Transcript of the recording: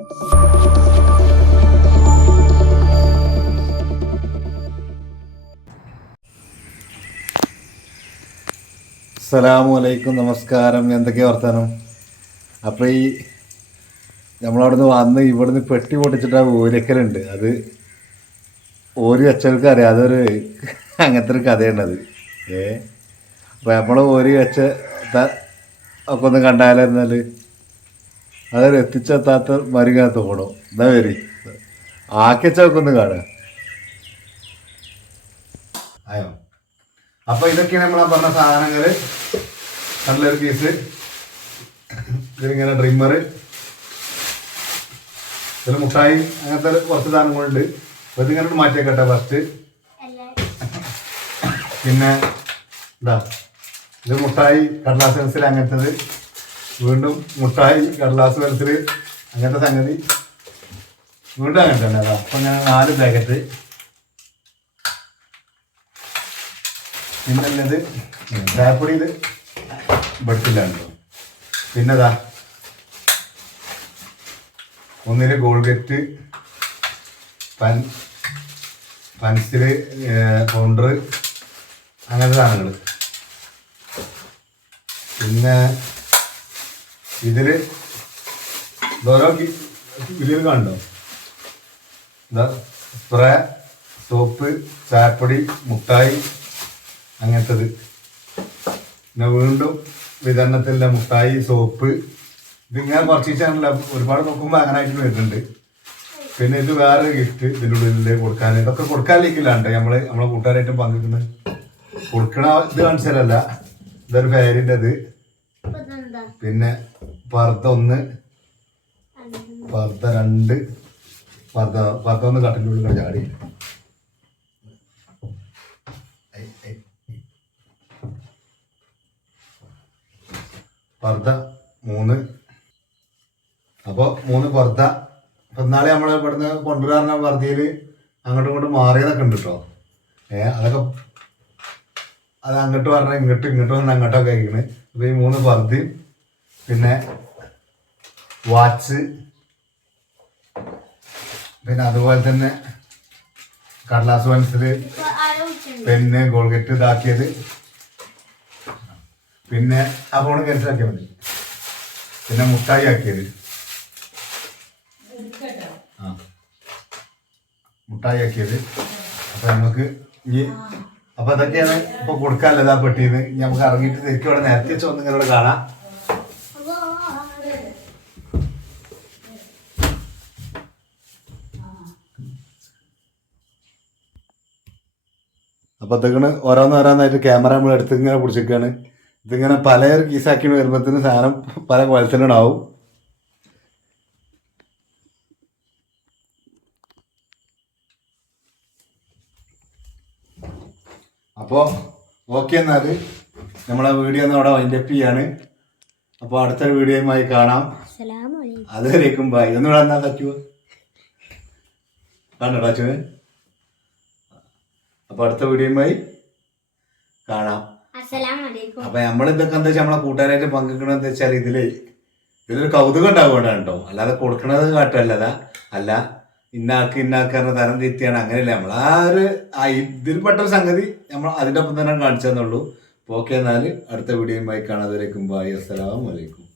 അസ്സലാമു അലൈക്കും നമസ്കാരം. എന്തൊക്കെ വർത്താനം? അപ്പോൾ ഈ നമ്മളവിടുന്ന് വന്ന് ഇവിടുന്ന് പെട്ടി പൊട്ടിച്ചിട്ട് ആ ഊരക്കലുണ്ട്. അത് ഓരി വെച്ചവർക്ക് അറിയാം. അതൊരു അങ്ങനത്തെ ഒരു കഥയാണ് അത്. ഏ? അപ്പോൾ നമ്മൾ ഓരി ത- ഒക്കെ ഒന്ന് കണ്ടാലെന്നാൽ അതൊരു എത്തിച്ചെത്താത്ത മരുകത്ത് പോകണം എന്നാ വരി ആക്കിച്ചൊക്കെ ഒന്ന് കാണുക. അയോ അപ്പൊ ഇതൊക്കെയാണ് നമ്മളാ പറഞ്ഞ സാധനങ്ങൾ. നല്ലൊരു പീസ്. ഇതിലിങ്ങനെ ഡ്രിമ്മർ ഇതിൽ മുട്ടായി. അങ്ങനത്തെ കുറച്ച് സാധനങ്ങളുണ്ട്. അപ്പൊ ഇതിങ്ങനെ മാറ്റിയേക്കട്ടെ ഫസ്റ്റ് പിന്നെ എന്താ ഇത് മുട്ടായി കടലാസ് പെൻസിൽ അങ്ങനത്തത്. വീണ്ടും മുട്ടായി കടലാസ് പെൻസിൽ അങ്ങനത്തെ സംഗതി. വീണ്ടും അങ്ങനത്തെ തന്നെ അതാ. അപ്പം ഞാൻ നാല് പാക്കറ്റ്. പിന്നുള്ളത് ചായപ്പൊടി ഇത് ബട്ടിലാണ് പിന്നെതാ ഒന്നിൽ ഗോൾഗറ്റ് പൻ പെൻസിൽ പൗണ്ടർ അങ്ങനത്തെ സാധനങ്ങൾ പിന്നെ ഇതിൽ ഓരോ ഇതിൽ കണ്ടോ? എന്താ സ്പ്രേ സോപ്പ് ചായപ്പൊടി മുട്ടായി അങ്ങനത്തത്. പിന്നെ വീണ്ടും വിതരണത്തിലുള്ള മുട്ടായി സോപ്പ് ഇതിങ്ങനെ കുറച്ചാണല്ലോ ഒരുപാട് നോക്കുമ്പോൾ അങ്ങനെ ആയിട്ട് വരുന്നുണ്ട്. പിന്നെ ഇത് വേറെ ഗിഫ്റ്റ് ഇതിന്റെ ഉള്ളിൽ കൊടുക്കാൻ. ഇതൊക്കെ കൊടുക്കാനിരിക്കില്ലാണ്ട് നമ്മൾ നമ്മളെ കൂട്ടുകാരായിട്ടും പങ്കിടുന്നത് കൊടുക്കണ ഇത് കാണിച്ചാലല്ല. ഇതൊരു ഫയറിന്റെ ഇത് പിന്നെ പർദ്ദ ഒന്ന് പർദ്ദ രണ്ട് പർദ്ദ പർദ്ദ ഒന്ന് കട്ടിന്റെ ഉള്ളിൽ ചാടി. ഐ, ഐ. പർദ്ദ മൂന്ന്. അപ്പോൾ മൂന്ന് പർദ്ദ. അപ്പം ഇന്നാളെ നമ്മൾ ഇവിടുന്ന് കൊണ്ടുവരാറുന്ന പർദ്ദയിൽ അങ്ങോട്ടും ഇങ്ങോട്ടും മാറിയതൊക്കെ ഉണ്ട് കേട്ടോ ഏ അതൊക്കെ അത് അങ്ങോട്ട് പറഞ്ഞാൽ ഇങ്ങോട്ട് ഇങ്ങോട്ട് പറഞ്ഞാൽ അങ്ങോട്ടൊക്കെ കഴിക്കണേ അപ്പോൾ ഈ മൂന്ന് പർദ്ദയും പിന്നെ വാച്ച് പിന്നെ അതുപോലെ തന്നെ കടലാസ് പെൻസിൽ പെന്ന് ഗോൾഗറ്റ് ഇതാക്കിയത്. പിന്നെ ഫോണ് ക്യാൻസലാക്കിയാൽ മതി. പിന്നെ മുട്ടായി ആക്കിയത്. ആ. മുട്ടായി ആക്കിയത്. അപ്പൊ നമുക്ക് ഇനി അപ്പൊ അതൊക്കെയാണ് ഇപ്പൊ കൊടുക്കാനല്ലത് ആ പെട്ടിന്ന്. നമുക്ക് ഇറങ്ങിയിട്ട് തിരിച്ചു അവിടെ നേരത്തെ വെച്ച് ഒന്ന് കാണാം. അപ്പൊ അതൊക്കെ ഓരോന്നോരോന്നായിട്ട് ക്യാമറ നമ്മൾ എടുത്ത് ഇങ്ങനെ പിടിച്ചിരിക്കുകയാണ് ഇതിങ്ങനെ പല കീസാക്കി വരുമ്പോഴത്തേന് സാധനം പല കോലത്തിലുണ്ടാവും അപ്പോൾ ഓക്കെ എന്നാൽ നമ്മളെ വീഡിയോ ഒന്ന് അവിടെ വൈൻഡപ്പ് ചെയ്യാണ്. അപ്പോൾ അടുത്തൊരു വീഡിയോയുമായി കാണാം. അതുവരേക്കും ബൈ ഒന്നും വന്നാ പറ്റുമോ കണ്ടോ അച്ഛന് അപ്പോൾ അടുത്ത വീഡിയോയുമായി കാണാം. അപ്പൊ നമ്മളിതൊക്കെ എന്താ വെച്ചാൽ നമ്മളെ കൂട്ടുകാരായിട്ട് പങ്കെടുക്കണമെന്ന് വെച്ചാൽ ഇതിൽ ഇതിലൊരു കൗതുകം ഉണ്ടാവുകയാണ് കേട്ടോ അല്ലാതെ കൊടുക്കണത് കാട്ടല്ലതാ അല്ല ഇന്നാക്ക് ഇന്നാക്ക് പറഞ്ഞ തരം തിരിയാണ് അങ്ങനെയല്ല. നമ്മൾ ആ ഒരു ഇതിൽ ഇതിൽപ്പെട്ട ഒരു സംഗതി നമ്മൾ അതിന്റെ ഒപ്പം തന്നെ കാണിച്ചെന്നുള്ളൂ ഓക്കെ എന്നാൽ അടുത്ത വീഡിയോയുമായി കാണാതെ വരയ്ക്കും ബായ് അസ്സലാമലൈക്കും.